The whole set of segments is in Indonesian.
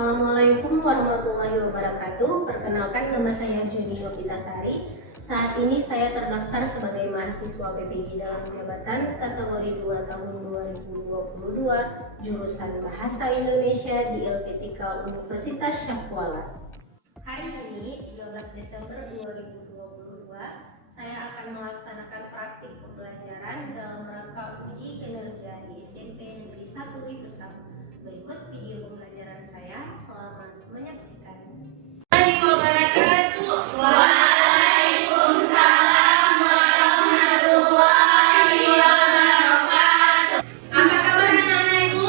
Assalamualaikum warahmatullahi wabarakatuh. Perkenalkan, nama saya Juni Novitasari. Saat ini saya terdaftar sebagai mahasiswa PPG dalam jabatan kategori 2 tahun 2022 jurusan Bahasa Indonesia di LPTK Universitas Syahkuala. Hari ini 13 Desember 2022 saya akan melaksanakan praktik pembelajaran dalam rangka uji kinerja di SMP Negeri 1 Wipesam. Berikut video pembelajaran saya, selamat menyaksikan. Waalaikumsalam warahmatullahi wabarakatuh. Apa kabar anak-anak Ibu?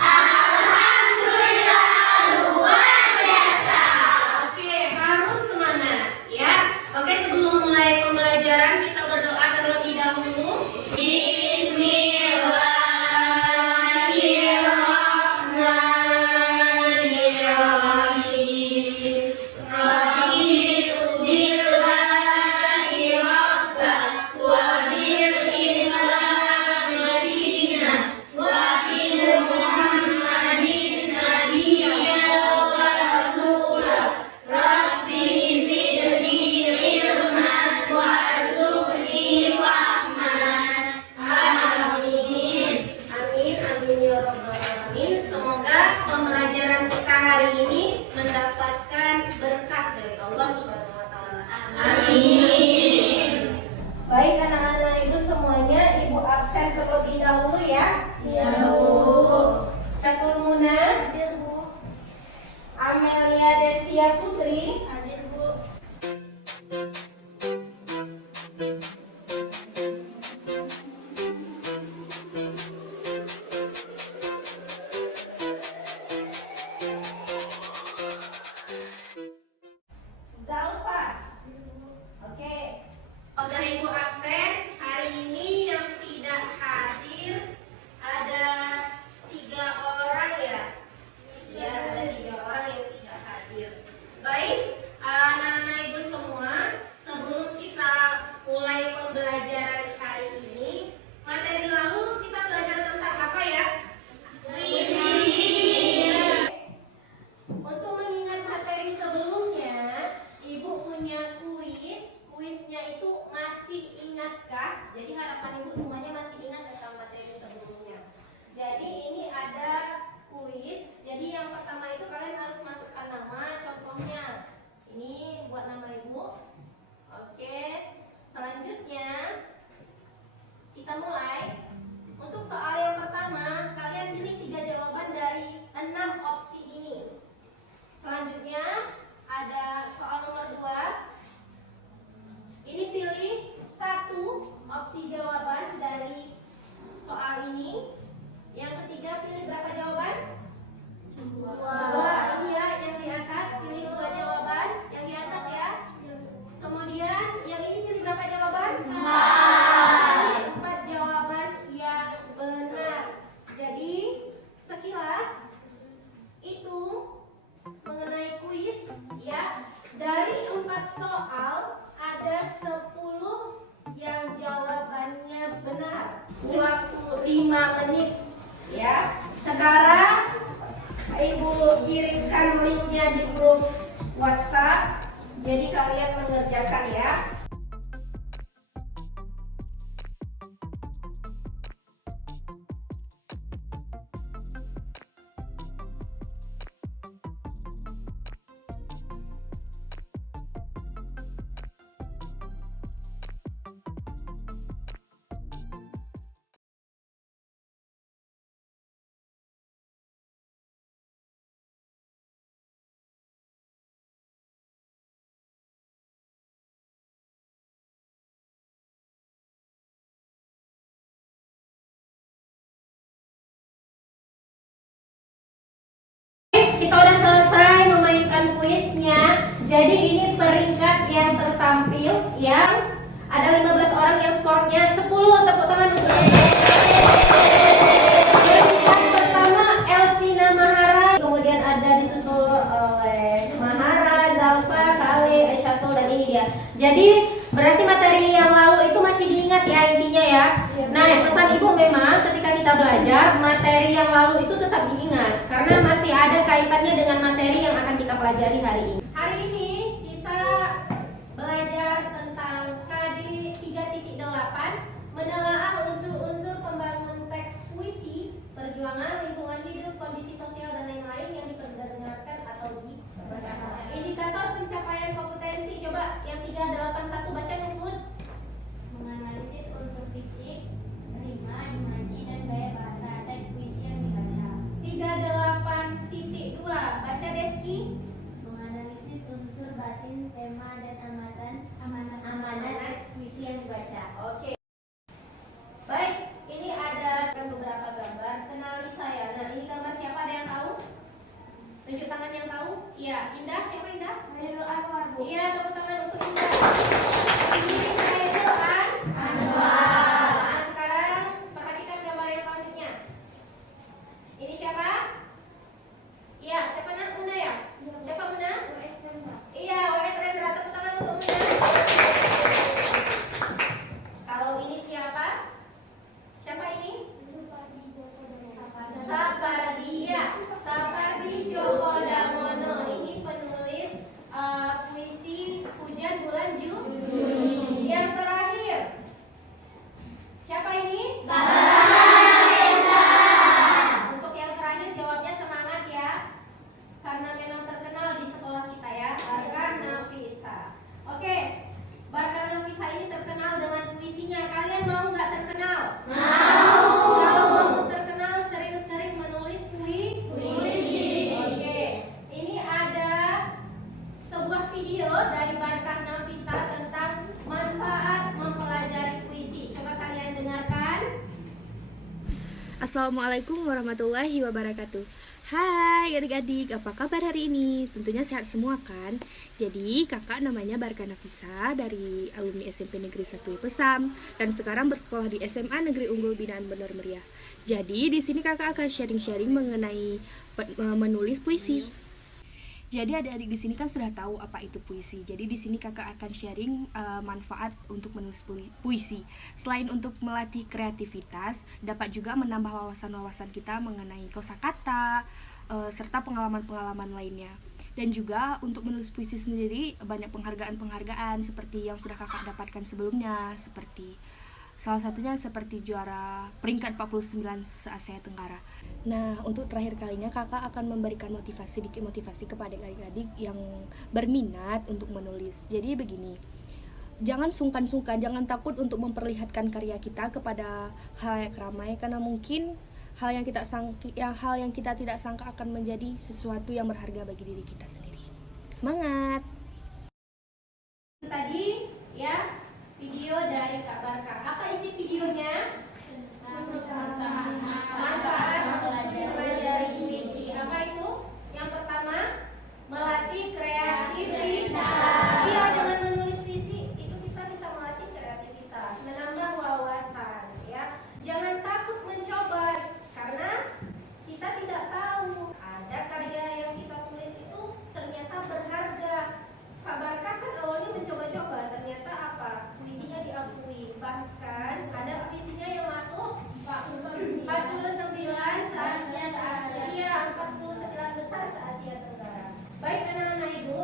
Alhamdulillah luar biasa. Oke, harus semangat ya. Oke, sebelum mulai pembelajaran kita berdoa terlebih dahulu. Semoga pembelajaran kita hari ini mendapatkan berkah dari Allah Subhanahu wa taala. Amin. Baik anak-anak Ibu semuanya, Ibu absen terlebih dahulu ya. Ya, Bu. Catur Muna, hadir Bu. Amelia Destia Putri, hadir Bu. Zalfa. Oke. Udah Ibu absen, hari ini yang tidak hadir ada 3 orang ya. Ya, ada 3 orang yang tidak hadir. Baik, anak-anak Ibu semua, sebelum kita mulai pembelajaran hari ini, materi lalu kita belajar tentang apa ya? Untuk mengingat materi sebelumnya, Ibu punya kuis. Kuisnya itu masih ingatkah? Jadi harapan Ibu semuanya masih ingat tentang materi sebelumnya. Jadi ini ada kuis. Jadi yang pertama itu kalian harus masukkan nama. Contohnya ini buat nama Ibu. Oke. Selanjutnya kita mulai. Untuk soal yang pertama, kalian pilih 3 jawaban dari 6 opsi ini. Selanjutnya ada soal nomor 2. Ini pilih 1 opsi jawaban dari soal ini. Yang ketiga pilih berapa jawaban? 2. Ini ya, yang di atas pilih 2 jawaban. Yang di atas ya. Kemudian yang ini pilih berapa jawaban? 4 jawaban yang benar. Jadi sekilas itu mengenai kuis ya. Dari 4 soal ada 10 yang jawabannya benar. Waktu 5 menit ya. Sekarang Ibu kirimkan linknya di grup WhatsApp. Jadi kalian mengerjakan ya. Kita udah selesai memainkan kuisnya. Jadi ini peringkat yang tertampil yang ada 15 orang yang skornya 10. Tepuk tangan untuk peringkat pertama Elsina Mahara. Kemudian ada disusul oleh Mahara, Zalfa, Kale, Aisyatol dan ini dia. Jadi berarti materi yang lalu itu masih diingat ya intinya ya. Nah pesan ibu memang ketika kita belajar, materi yang lalu itu tetap diingat karena masih ada kaitannya dengan materi yang akan kita pelajari hari ini. Hari ini kita belajar tentang KD 3.8, menelaah unsur-unsur pembangun teks puisi, perjuangan, lingkungan hidup, kondisi sosial dan lain-lain yang diperdengarkan atau dibacakan. Indikator pencapaian kompetensi, coba yang 381 baca Nufus. Menganalisis unsur fisik, rima, imaji, dan gaya bahasa teks puisi yang dibaca. 38.2 baca Deski. Menganalisis unsur batin, tema, dan amanat teks puisi yang dibaca. Oke. Baik, ini ada beberapa gambar. Kenali saya. Nah, ini gambar siapa? Ada yang tahu? Tunjuk tangan yang tahu? Iya, Indah. Siapa Indah? Khairul Anwar, Bu. Iya, tepuk tangan untuk Indah. Ini Khairul Anwar. Nah, sekarang perhatikan gambar yang selanjutnya. Ini siapa? Iya, siapa nak? Muna ya? Siapa Muna? Iya, OS Rendra. Tepuk tangan untuk Muna. Kalau ini siapa? Siapa ini? Sapardi Djoko Damono. Ini penulis puisi Hujan Bulan Juni. Yang terakhir, siapa ini? Untuk yang terakhir jawabnya semangat ya, karena memang terkenal di sekolah kita ya, Barkar Nafisa. Oke, Barkar Nafisa ini terkenal dengan puisinya. Kalian mau nggak terkenal? Kalau mau terkenal, sering-sering menulis puisi. Oke, ini ada sebuah video dari Barkar Nafisa tentang manfaat mempelajari puisi. Coba kalian dengarkan. Assalamualaikum warahmatullahi wabarakatuh. Hai adik-adik, apa kabar hari ini? Tentunya sehat semua kan? Jadi kakak namanya Barkar Nafisa dari alumni SMP Negeri 1 Pesam dan sekarang bersekolah di SMA Negeri Unggul Binaan Benar Meriah. Jadi di sini kakak akan sharing-sharing mengenai menulis puisi. Jadi adik-adik di sini kan sudah tahu apa itu puisi. Jadi di sini kakak akan sharing manfaat untuk menulis puisi. Selain untuk melatih kreativitas, dapat juga menambah wawasan-wawasan kita mengenai kosakata serta pengalaman-pengalaman lainnya. Dan juga untuk menulis puisi sendiri banyak penghargaan-penghargaan seperti yang sudah kakak dapatkan sebelumnya, seperti salah satunya seperti juara peringkat 49 se-Asia Tenggara. Nah, untuk terakhir kalinya kakak akan memberikan sedikit motivasi kepada adik-adik yang berminat untuk menulis. Jadi begini, jangan sungkan-sungkan, jangan takut untuk memperlihatkan karya kita kepada halayak ramai karena mungkin hal yang kita tidak sangka akan menjadi sesuatu yang berharga bagi diri kita sendiri. Semangat. Tadi ya video dari Kak Barkar. Apa isi videonya? Manfaat mempelajari puisi. Apa itu? Yang pertama, melatih kreativitas. Iya, dengan menulis puisi itu kita bisa melatih kreativitas, menambah wawasan ya. Jangan takut mencoba karena kita tidak tahu ada karya yang kita tulis itu ternyata berharga. Kak Barkar kan awalnya mencoba-coba, ternyata apa? Puisinya diakui. Bahkan ada puisinya yang masuk 49 se-Asia Tenggara. Iya, 49 besar se-Asia Tenggara. Baik anak-anak ibu,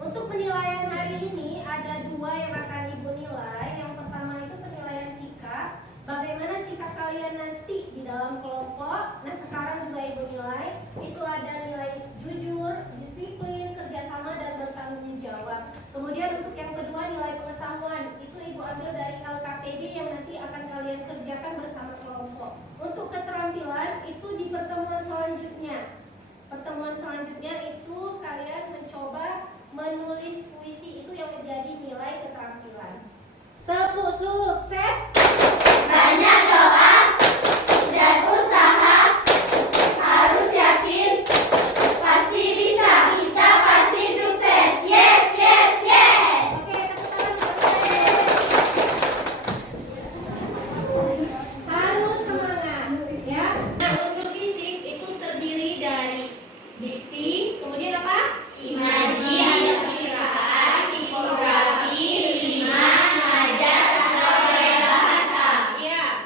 untuk penilaian hari ini ada dua yang akan ibu nilai. Yang pertama itu penilaian sikap. Bagaimana sikap kalian nanti di dalam kelompok. Nah, sekarang juga ibu nilai. Itu ada nilai jujur, disiplin, kerjasama, dan bertanggung jawab. Kemudian untuk yang kedua nilai pengetahuan. Itu ibu ambil dari LKPD yang nanti akan kalian kerjakan bersama kelompok. Untuk keterampilan itu di pertemuan selanjutnya. Pertemuan selanjutnya itu kalian mencoba menulis puisi, itu yang menjadi nilai keterampilan. Tepuk sukses. Banyak doa dan usaha, harus yakin, pasti bisa, kita pasti sukses. Yes, yes, yes. Oke, tepuk tangan untuk saya. Harus semangat ya. Nah, unsur fisik itu terdiri dari diksi, kemudian apa? Imaji, ada perkiraan, tipografi, rima, nada, atau gaya bahasa. Iya.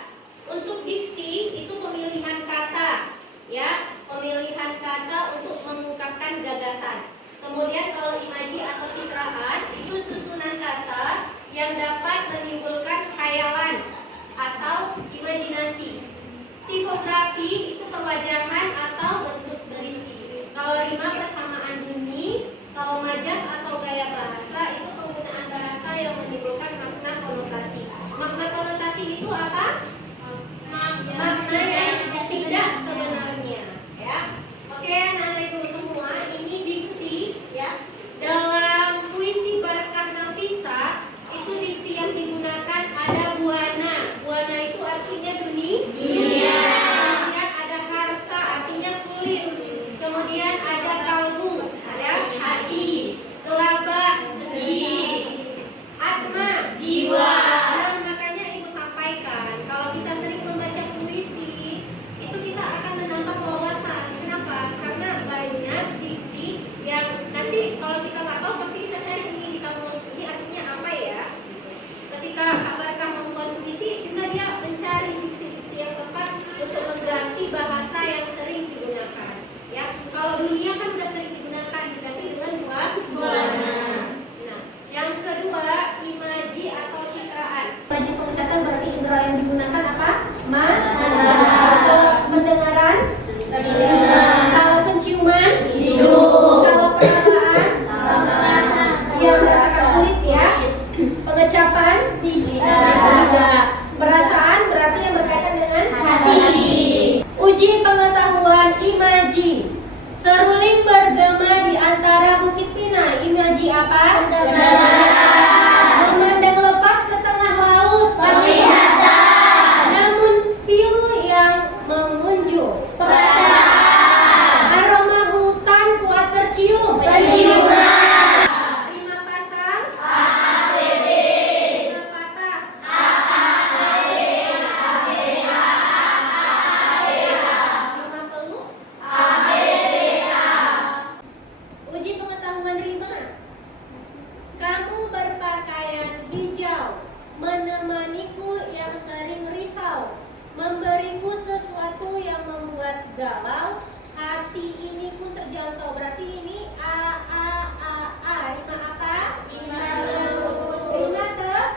Tapi itu perwajahan atau bentuk berisi. Kalau rima persamaan bunyi, kalau majas atau gaya bahasa itu penggunaan bahasa yang menimbulkan makna konotasi. Makna konotasi itu apa? Makna yang tidak sebenarnya, ya. Oke, anak ibu semua, ini diksi, ya. Dalam puisi Barakah Nafisa itu diksi yang digunakan ada buana. Buana itu artinya dunia. Kemudian ada harsa, artinya sulit. Kemudian ada kalbu, ada hati. Gelaba, sedih. Atma, jiwa. Nah, makanya ibu sampaikan, kalau kita sering membaca puisi, itu kita akan menambah wawasan. Kenapa? Karena banyak diksi yang nanti kalau kita nggak tahu pasti kita cari ini di kamus, ini artinya apa ya. Ketika Kak Barakah membuat puisi juga dia mencari diksi-diksi yang tepat untuk mengganti bahasa yang sering digunakan, ya. Kalau dunia kan sudah sering digunakan diganti dengan buana. Nah, yang kedua imaji atau citraan. Imaji penglihatan berarti indera yang digunakan apa? Mata. Pendengaran, kalau penciuman, hidung. Kalau perasaan, yang rasa kulit, ya. Pengecapan, lidah. Perasaan berarti yang berkaitan dengan hati. Uji pengetahuan imaji. Seruling bergema di antara Bukit Pinai. Imaji apa? Memandang lepas ke tengah laut. Penglihatan. Namun pilu yang mengunjung. Perasaan. Aroma hutan kuat tercium. Penciuman. Rima pasang. Rima patah. Rima peluk. Uji pengetahuan rima. Kamu berpakaian hijau, menemaniku yang sering risau, memberiku sesuatu yang membuat galau, hati ini pun terjangkau. Berarti ini a. Rima apa? Rima terus.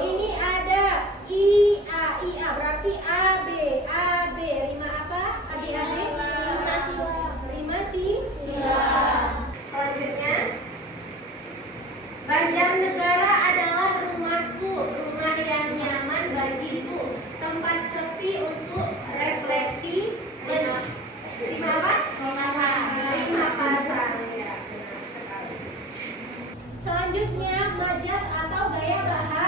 Ini ada i a. Berarti ab. Rima apa? Rima silam. Selanjutnya, Banjarnegara adalah rumahku, rumah yang nyaman bagiku, tempat sepi untuk refleksi. Rima apa? Rima pasang. Ya, benar sekali. Selanjutnya, majas atau gaya bahasa.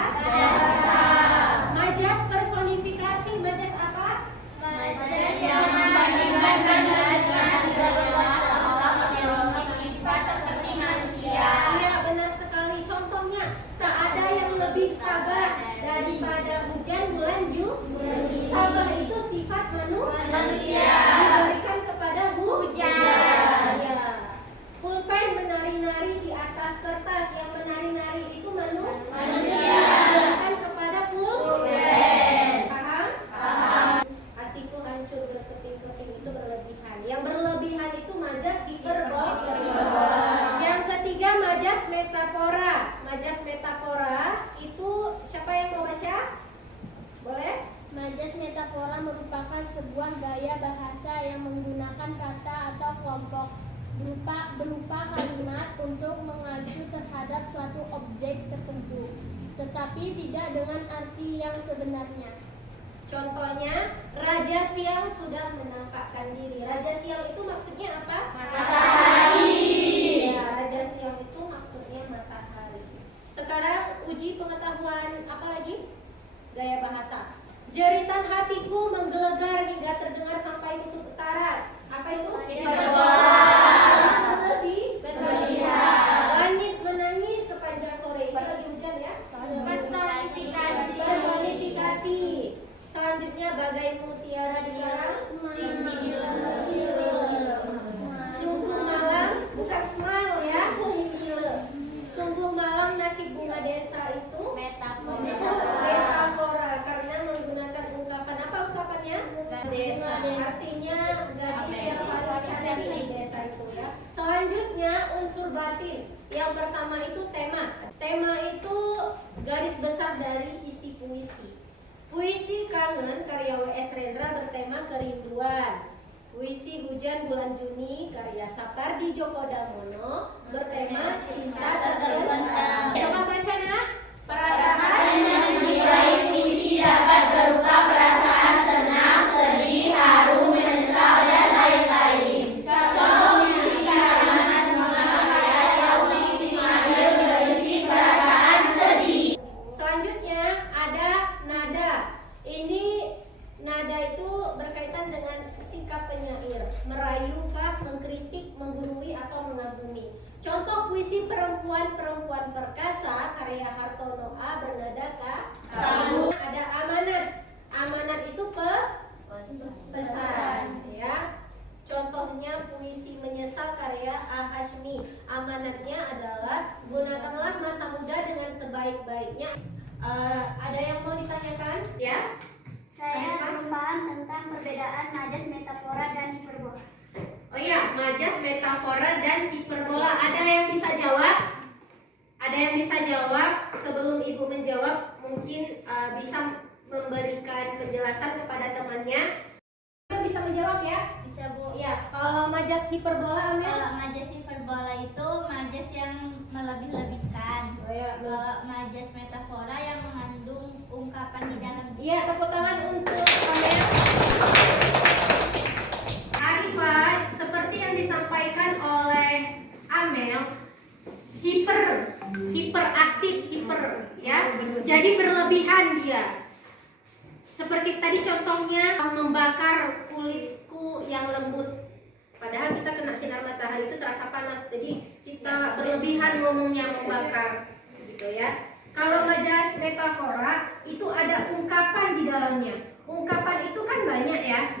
Majas personifikasi. Majas apa? Majas yang membanding-bandingkan dan tidak berkuasa Allah memiliki sifat seperti manusia. Iya, benar sekali. Contohnya, tak ada yang lebih tabah daripada hujan bulan Juli. Tabah itu sifat manusia. Diberikan kepada hujan. Ya. Pulpen menari-nari di atas kertas. Yang menari-nari itu manusia. Diberikan kepada pulpen. Paham? Hatiku hancur berkeping-keping itu berlebihan. Yang berlebihan itu majas hiperbola. Yang ketiga majas metafora. Majas metafora itu siapa yang mau baca? Boleh? Majas metafora merupakan sebuah gaya bahasa yang menggunakan kata atau kelompok berupa kalimat untuk mengacu terhadap suatu objek tertentu, tetapi tidak dengan arti yang sebenarnya. Contohnya, Raja Siang sudah menampakkan diri. Raja Siang itu maksudnya apa? Matahari. Ya, Raja Siang itu maksudnya matahari. Sekarang uji pengetahuan apa lagi? Gaya bahasa. Jeritan hatiku menggelegar hingga terdengar sampai tutup utara. Apa itu? Berlebihan. Langit menangis sepanjang sore. Ini lagi hujan ya? Personifikasi. Selanjutnya bagai mutiara di karang. Sungguh malam, bukan smile ya, simile. Sungguh malam nasib bunga desa itu metafora karena menggunakan ungkapan apa ungkapannya? Desa. Artinya gadis yang paling cantik di desa itu ya. Selanjutnya unsur batin. Yang pertama itu tema. Tema itu garis besar dari isi puisi. Puisi Kangen karya W.S. Rendra bertema kerinduan. Puisi Hujan Bulan Juni karya Sapardi Djoko Damono bertema Cinta Tak Terbentang. Coba baca nak. Perasaan yang menjiwai puisi dapat berupa perasaan senang, sedih, haru, menyesal, dan lain-lain. Contoh puisi sangat mengenal karya puisi mengambil berisi perasaan sedih. Selanjutnya ada nada. Ini nada itu berkaitan dengan sikap penyair, merayukah, mengkritik, menggurui, atau mengagumi. Contoh puisi Perempuan-Perempuan Perkasa karya Hartono A bernada kagum. Ada amanat. Amanat itu pesan, ya. Contohnya puisi Menyesal karya A. Hashmi. Amanatnya adalah gunakanlah masa muda dengan sebaik-baiknya. Ada yang mau ditanyakan? Ya. Saya belum paham tentang perbedaan majas, metafora, dan hiperbola. Oh iya, majas, metafora, dan hiperbola. Ada yang bisa jawab? Ada yang bisa jawab? Sebelum Ibu menjawab, mungkin bisa memberikan penjelasan kepada temannya. Bisa menjawab ya? Bisa, Bu. Ya, kalau majas hiperbola, Amel? Kalau majas hiperbola itu majas yang melebih-lebihkan. Oh ya, Kalau majas metafora yang mengandung ungkapan di dalam. iya, tepuk tangan untuk Amel. Arifah, seperti yang disampaikan oleh Amel, hiperaktif, ya. Jadi berlebihan dia. Seperti tadi contohnya membakar kulitku yang lembut. Padahal kita kena sinar matahari itu terasa panas. Jadi kita berlebihan ngomongnya membakar, gitu ya. Kalau majas metafora itu ada ungkapan di dalamnya. Ungkapan itu kan banyak ya.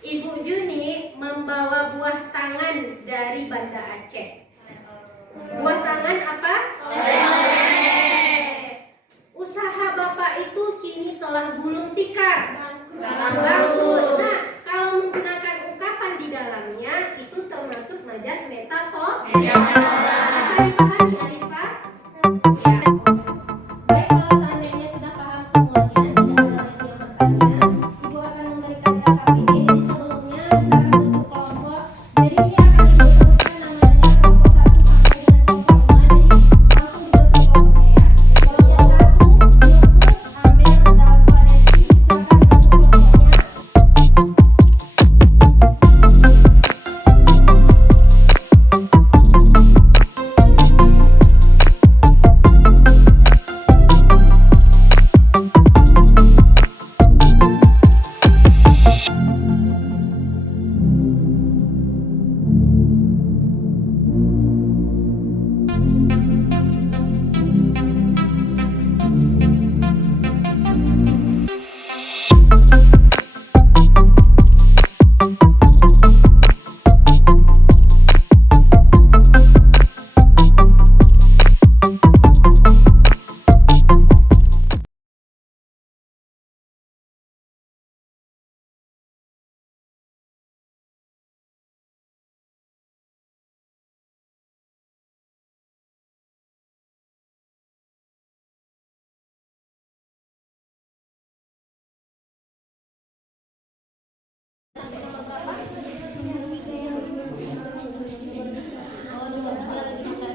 Ibu Juni membawa buah tangan dari Banda Aceh. Buah tangan apa? Usaha Bapak itu kini telah gulung tikar. Bangkrut. Nah, kalau menggunakan ungkapan di dalamnya itu termasuk majas metafora. Bisa dipahami, Arifah? Ya. Baik, kalau seandainya sudah paham semuanya, tidak ada lagi yang bertanya, Ibu akan memberikan LKPD. Jadi sebelumnya kita akan bentuk kelompok. Jadi ini akan disebutkan namanya kelompok 1 sampai dengan kelompok 5. Jadi langsung dibentuk kelompoknya ya. Kelompok 1, Yufus, Amel, Zalfa, Desi. Silakan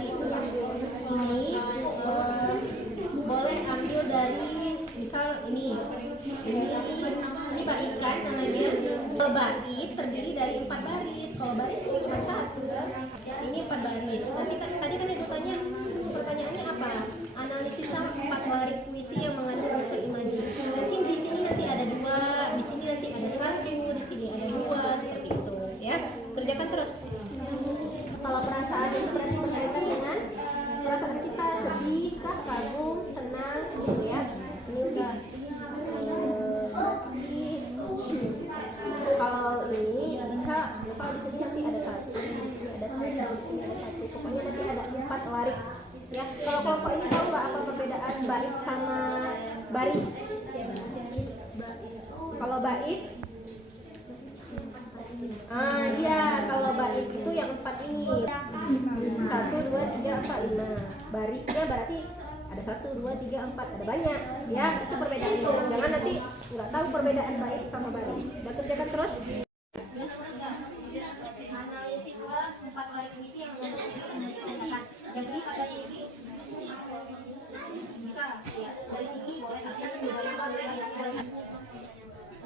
dibentuk kelompoknya. Boleh ambil dari misal ini bait kan namanya. Bait terdiri dari 4 baris. Kalau baris itu cuma 1. Ini 4 baris. Tadi kan Ibu tanya pertanyaannya apa? Analisis 4 baris puisi yang mengandung unsur imaji. Mungkin di sini nanti ada 2, di sini nanti ada 1, di sini ada 2, seperti itu ya. Kerjakan terus. Kalau perasaan itu berarti berkaitan dengan perasaan kita, sedih, kagum, senang, gitu ya. Ini udah kalau ini bisa misal di sini nanti ada 1, di sini ada 1, di sini ada 1. Pokoknya nanti ada 4 warik ya. Kalau kelompok ini tahu nggak apa perbedaan bait sama baris? Kalau bait iya, kalau bait itu yang 4 ini. 1, 2, 3, 4, 5. Barisnya berarti Ada 1, 2, 3, 4, ada banyak. Ya, itu perbedaannya. Jangan nanti nggak tahu perbedaan baik sama baik. Dan kerjakan terus. Analisislah 4 kali isi yang menentukan. Jadi ada isi bisa ya dari sini boleh satu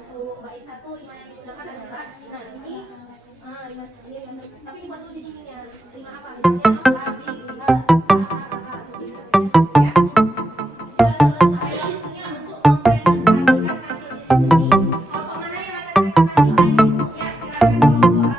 untuk bait 1 5 yang digunakan adalah nah ini tapi buat di sini ya 5 apa misalnya A B 5 ya selesai waktunya untuk mempresentasikan hasil diskusi. Kelompok mana yang akan presentasi? Ya silakan kelompok Amel bawa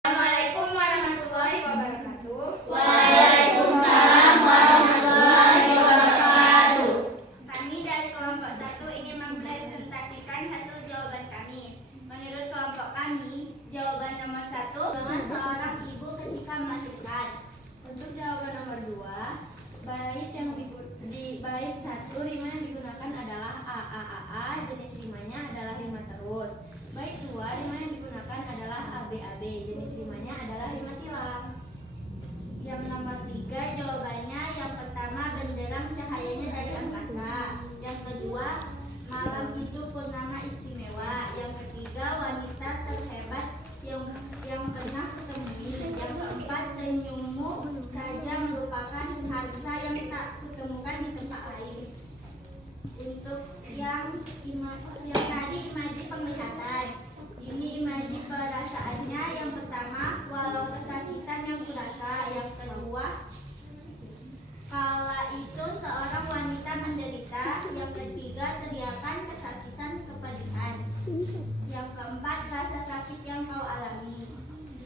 Assalamualaikum warahmatullahi wabarakatuh. Waalaikumsalam warahmatullahi wabarakatuh. Kami dari kelompok 1 ingin mempresentasikan hasil jawaban kami. Menurut kelompok kami, jawaban nomor 1 dengan seorang ibu ketika melahirkan. Untuk jawaban nomor 2, bait yang di bait 1 rima yang digunakan adalah a, jenis rimanya adalah rima terus. Bait 2 rima yang digunakan adalah ab, jenis rimanya adalah rima silang. Yang nomor 3 jawabannya yang pertama benderang cahayanya dari angkasa. Yang kedua malam itu purnama istimewa. Yang ketiga wanita terhebat yang pernah kutemui. Yang keempat senyummu saja merupakan harsa yang tak kutemukan di tempat lain. Untuk yang tadi imaji penglihatan, ini imaji perasaannya. Yang pertama walau kesakitan yang kurasa. Yang kedua kala itu seorang wanita menderita. Yang ketiga teriakan kesakitan kepedihan. Yang keempat rasa sakit yang kau alami.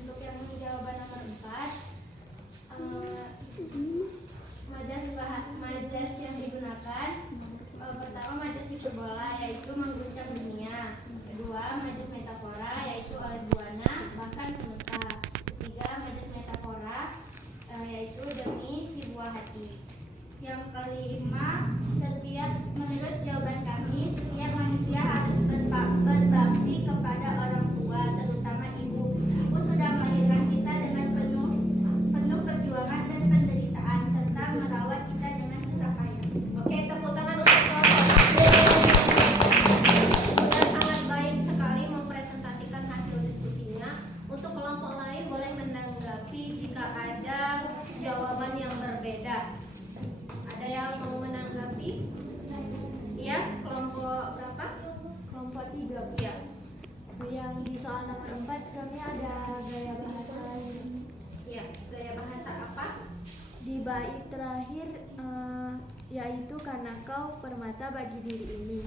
Untuk yang jawaban nomor 4, majas yang digunakan pertama majas hiperbola yaitu mengguncang dunia. Kedua majas metafora yaitu oleh buana bahkan semesta. Ketiga majas metafora yaitu demi si buah hati. Yang kelima, menurut jawaban kami setiap manusia harus berbakti kepada orang tua, terutama ibu. Ibu sudah melahirkan kita dengan penuh perjuangan dan penderitaan serta merawat kita dengan susah payah. Oke, tepuk tangan untuk kelompok. Sudah sangat baik sekali mempresentasikan hasil diskusinya. Untuk kelompok lain boleh menanggapi jika ada jawaban yang berbeda. Ada yang mau menanggapi? Iya, kelompok berapa? Kelompok 3. Iya. Yang di soal nomor 4 kami ada gaya bahasa. Iya, gaya bahasa apa? Di bait terakhir yaitu karena kau permata bagi diri ini.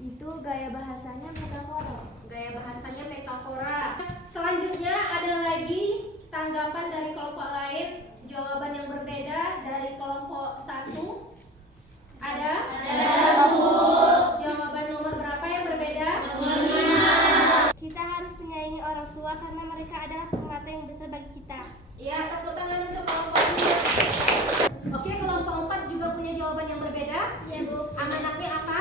Itu gaya bahasanya metafora. Gaya bahasanya metafora. Selanjutnya ada lagi tanggapan dari kelompok lain, jawaban yang berbeda dari kelompok 1. Ada? Ada, Bu. Jawaban nomor berapa yang berbeda? Nomor 5. Kita harus menyayangi orang tua karena mereka adalah permata yang besar bagi kita. Iya, tepuk tangan untuk kelompok 2. Oke, kelompok 4 juga punya jawaban yang berbeda. Ya, Bu. Amanatnya apa?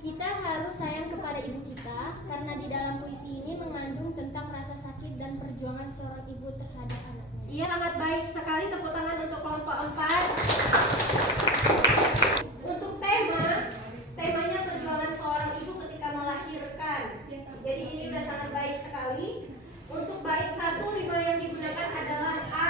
Kita harus sayang kepada ibu kita karena di dalam puisi ini mengandung tentang rasa sakit dan perjuangan seorang ibu terhadap anaknya. Iya, sangat baik sekali. Tepuk tangan untuk kelompok 4. Untuk temanya perjuangan seorang ibu ketika melahirkan. Jadi ini udah sangat baik sekali. Untuk bait 1 rima yang digunakan adalah a.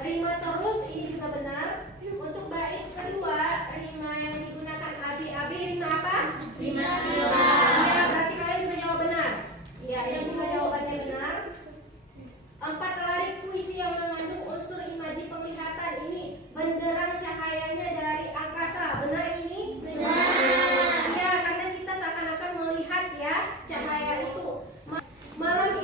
Rima terus ini juga benar. Untuk bait kedua rima yang digunakan ab, rima apa? Rima silang. Ya, berarti kalian juga jawab benar. Iya, yang juga jawabannya benar. 4 larik puisi yang mengandung unsur imaji penglihatan ini benderang cahayanya dari angkasa. Benar ini? Benar. Iya, karena kita seakan-akan melihat ya cahaya itu. Malam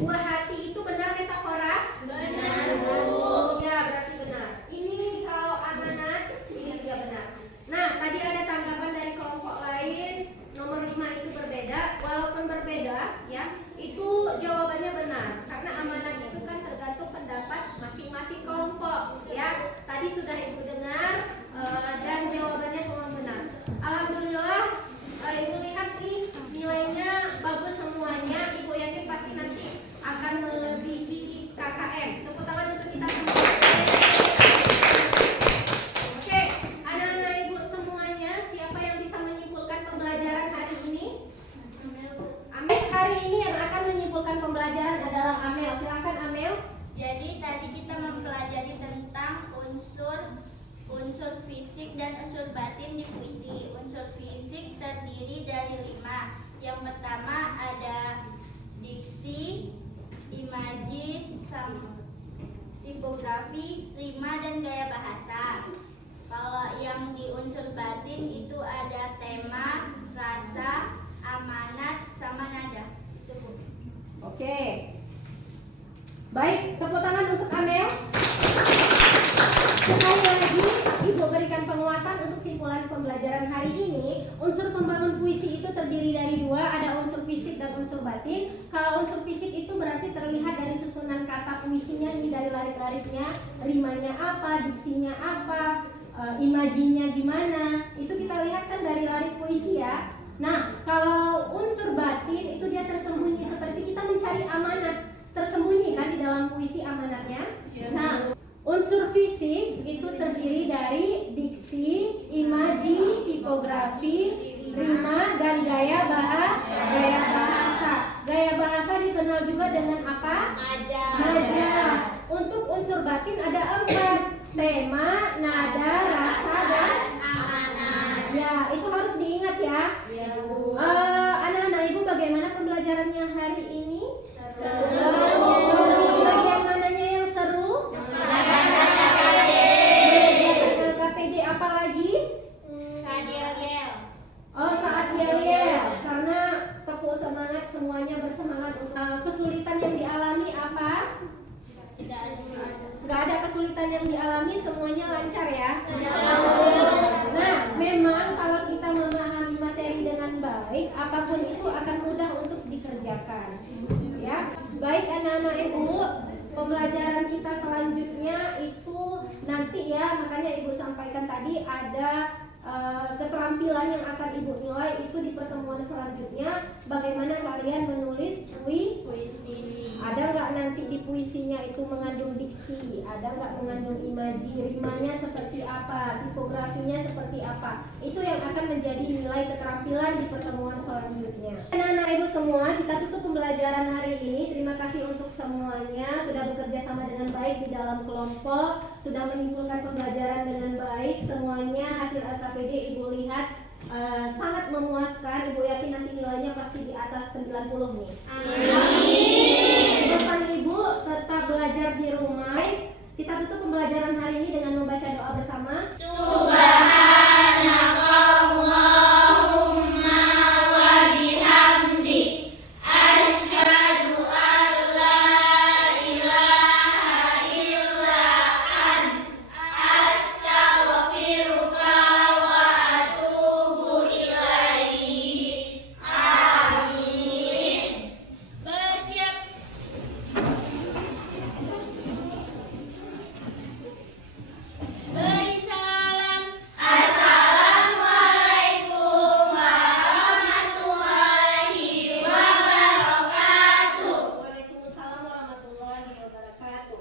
buah hati itu benar metafora? Benar. Ya, berarti benar. Ini kalau amanat, ini juga benar. Nah, tadi ada tanggapan dari kelompok lain, nomor 5 itu berbeda. Walaupun berbeda, ya, itu jawabannya benar. Karena amanat itu kan tergantung pendapat masing-masing kelompok, ya. Tadi sudah Ibu dengar dan jawabannya semua benar. Alhamdulillah, Ibu lihat nih nilainya bagus semuanya. Ibu yakin pasti nanti akan melebihi KKM. Tepuk tangan untuk kita semua. Oke, anak-anak Ibu semuanya, siapa yang bisa menyimpulkan pembelajaran hari ini? Amel. Hari ini yang akan menyimpulkan pembelajaran adalah Amel. Silakan Amel. Jadi tadi kita mempelajari tentang unsur fisik dan unsur batin di puisi. Unsur fisik terdiri dari 5. Yang pertama ada diksi, imajis, tipografi, rima, dan gaya bahasa. Kalau yang di unsur batin itu ada tema, rasa, amanat, sama nada. Itu, Bu. Oke. Baik, tepuk tangan untuk Amel. Sekali lagi, Ibu berikan penguatan untuk simpulan pembelajaran hari ini. Unsur pembangun puisi itu terdiri dari 2, ada unsur fisik dan unsur batin. Kalau unsur fisik itu berarti terlihat dari susunan kata puisinya, dari larik-lariknya, rimanya apa, diksinya apa, imajinya gimana. Itu kita lihat kan dari larik puisi ya. Nah, kalau unsur batin itu dia tersembunyi, seperti kita mencari amanat. Tersembunyi kan di dalam puisi amanatnya. Nah, unsur fisik itu terdiri dari diksi, imaji, tipografi, rima, dan gaya bahasa. Gaya bahasa dikenal juga dengan apa? Majas. Untuk unsur batin ada 4: tema, nada, rasa, dan amanat. Ya, itu harus diingat ya. Anak-anak Ibu, bagaimana pembelajarannya hari ini? Seru. Bagian mananya yang seru? LKPD apa lagi? Oh, saat yel-yel. Karena tepuk semangat, semuanya bersemangat. Kesulitan yang dialami apa? Nggak ada kesulitan yang dialami, semuanya lancar ya? Nah, memang kalau kita memahami materi dengan baik, apapun itu akan mudah untuk dikerjakan. Ya, baik anak-anak Ibu, pembelajaran kita selanjutnya itu nanti ya, makanya Ibu sampaikan tadi ada keterampilan yang akan Ibu nilai itu di pertemuan selanjutnya. Bagaimana kalian menulis puisi? Ada nggak nanti di puisinya itu mengandung diksi? Ada nggak mengandung imaji? Rimanya seperti apa? Tipografinya seperti apa? Itu yang akan menjadi nilai keterampilan di pertemuan selanjutnya. Anak-anak Ibu semua, kita tutup pembelajaran hari ini. Terima kasih untuk semuanya sudah bekerja sama dengan baik di dalam kelompok, sudah menyimpulkan pembelajaran dengan baik. Semuanya hasil LKPD Ibu lihat sangat memuaskan. Ibu yakin nanti nilainya pasti di atas 90 nih. Amin.